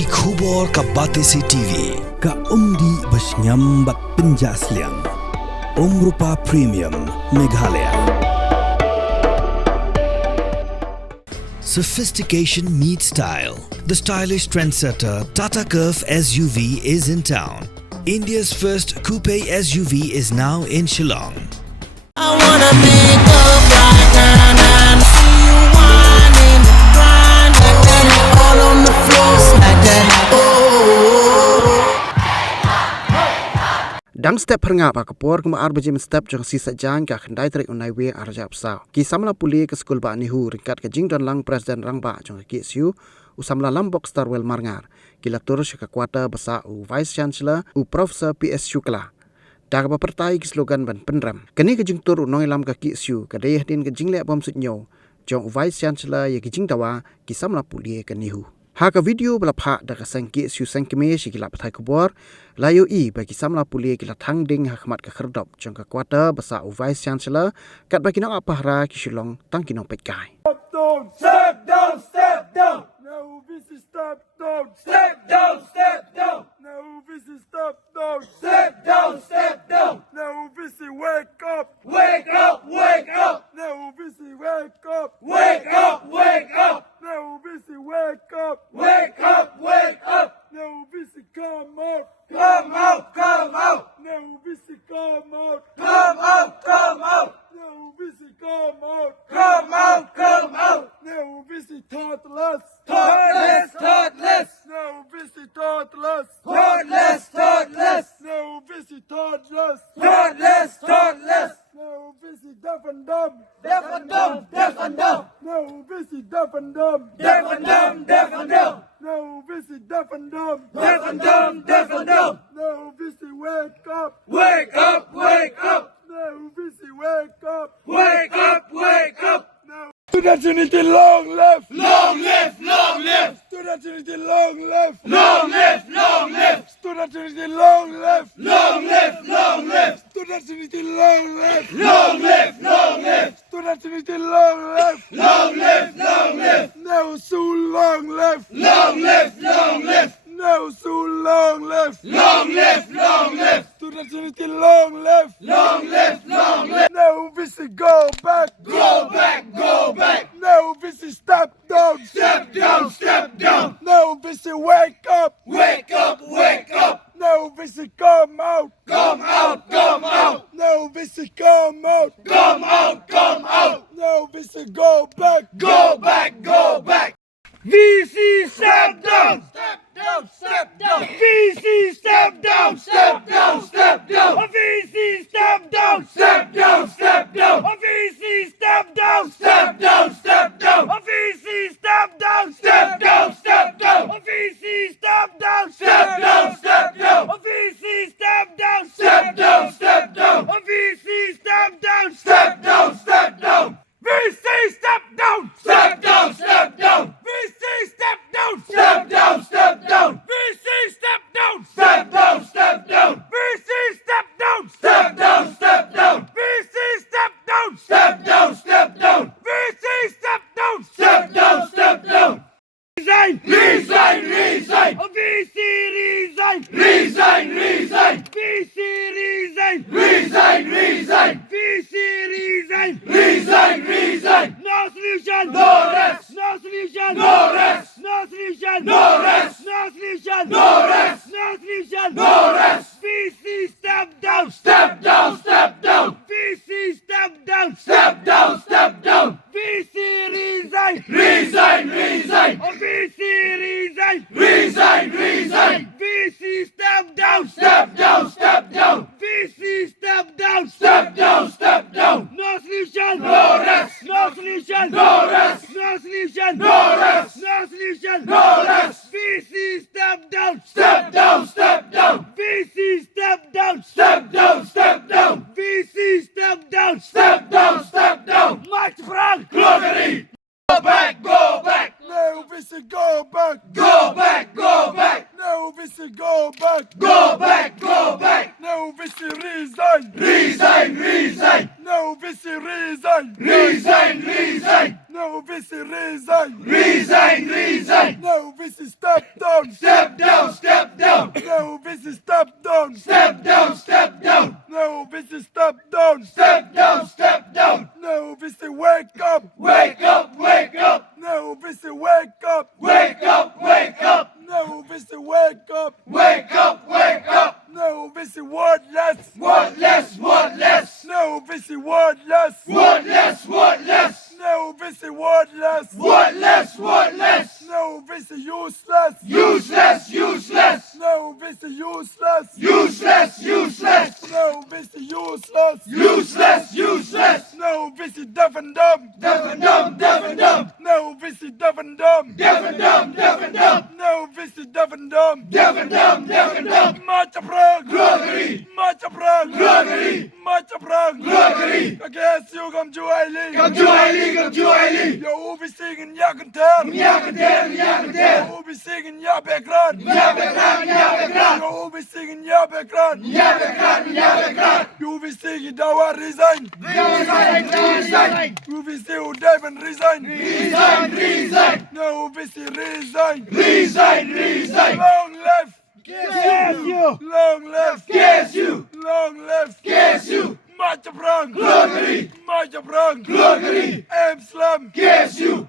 Ki khubor ka Batesi TV. Ka umdi basnyam bat penjaslian. Umrupa Premium Meghalaya. Sophistication meets style. The stylish trendsetter Tata Curve SUV is in town. India's first coupe SUV is now in Shillong. I wanna make up right now, see you whining, grinding, all on the floor like that. Dang step Phyrngab kapor kuma arbajim step jong sisa jang ka khandai trek unai we arjap sa ki samla puli ke skul ba Nehu ringkat ke jing don lang president rang ba jong ki siu usamla lambok starwell marngar ki latur ka kwata basa u vice chancellor u professor PS Shukla dak ba pertai ki slogan ban penram kani ke jing tur unoi lam ka ki siu ka dei din ke jing le bom sutnyo jong vice chancellor ye ki jing tawa ki samla puli ke Nehu Haka video belapha dak sangki siu sangkime sikila pathai kubor layo I bagi samla puli kila thangding Hakhmat ka Khyrdop jong ka kwata basa u vice chancellor kat bagi nang apahra ki Shillong tang kinong petkai Step down, step down. Nehu visi step down, step down, step down. Nehu visi step down, step down, step down. Nehu visi wake up, wake up, wake up. Nehu visi wake up, wake up, wake up. Nehu visi wake up, wake up, wake up. Nehu visi come out, come out, come out. Nehu visi come out, come out, come out. Nehu visi come out, come out, come out. Nehu visi thoughtless, thoughtless, thoughtless. Nehu visi thoughtless, thoughtless, thoughtless. Nehu visi thoughtless, thoughtless, thoughtless. Nehu visi deaf and dumb, deaf and dumb, deaf and dumb. Nehu visi deaf and dumb, deaf and dumb, deaf and dumb. Nehu visi deaf and dumb, deaf and dumb, deaf and dumb. Nehu visi wake up, wake up, wake up. Nehu visi wake up, wake up, wake up. Students unity long live, long live, long live. Students unity long live, long live, long live. Students unity long live, long live, long live. Students unity long live, long live, long live. Students unity long live, long live, long live. Nehu so long live, long live, long live. Nehu so long live, long live, long live. Students unity long live, long live, long live. Nehu visi go back, go back, go back. Nehu visi step down, step down, step down. Nehu visi wake up, wake up, wake up. Nehu visi come out, come out, come out. Nehu visi come out, come out, come out. Nehu visi go back, go back, go back. VC step down, step down, step down. VC step down, step down, step down. VC step down, step down, step down. VC step down, step down, step down. VC step down, step down, step down. VC step down, step down, step down. VC step down, step down, step down. VC step down, step down, step down. VC step down, step down, step down. VC step down, step down, step down. VC step down, step down, step down. VC step down, step down, step down. VC step down, step down, step down. VC step down, step down, step down. Resign, resign, resign. VC resign, resign, resign. VC resign, resign, resign. VC resign, resign, resign. No solution, no rest. No solution, no rest. No solution, no rest. No solution, no rest. No solution, no rest. VC step down, step down, step down. VC step down, step down, step down. VC resign, resign, resign. VC resign, resign, resign. VC step down, step down, step down. VC step down, step down, step down. No solution, no rest. No solution, no rest. No solution, no rest. No solution, no rest. VC step down, step down, step down. VC step down, step down, step down. VC step down, step down, step down. March Frank, Glory. Go back, go back. Nehu visi go back, go back. down. Step down, step down. Nehu visi step down. Step down, step down. Nehu visi step down. Step down, step down. Nehu visi wake up. Wake up, wake up. Nehu visi wake up. Wake up, wake up. Nehu visi wake up. Wake up, wake up. Nehu visi wordless. Wordless, wordless. Nehu visi wordless. Wordless, wordless. Nehu visi wordless. Wordless, wordless. Nehu visi useless. Useless, useless. Nehu visi useless. Useless, useless. Nehu visi useless. Useless, useless. Nehu visi deaf and dumb. Deaf and dumb, deaf and dumb. Nehu visi deaf and dumb. Deaf and dumb, deaf and dumb. Nehu visi deaf and dumb. Deaf and dumb, deaf and dumb. Macha prang. Glory. Macha prang. Glory. Macha prang. Glory. Against you come to Ïing. Come to Ïing, come to Ïing. You will be singing Yakanter. Yakanter, Yakanter. You will be singing Yabekran. Yabekran, Yabekran. You will be singing Yabekran. Yabekran, Yabekran. You will be singing Dawa resign. Resign, resign. You will be singing Devon resign. Resign, resign. No, you will be singing resign. Resign, resign. Long left. Yes, you. Long left. Yes, you. Long left. Yes, you. Macha Brang. Glory. Macha Brang. Glory. M Slam. Yes, you.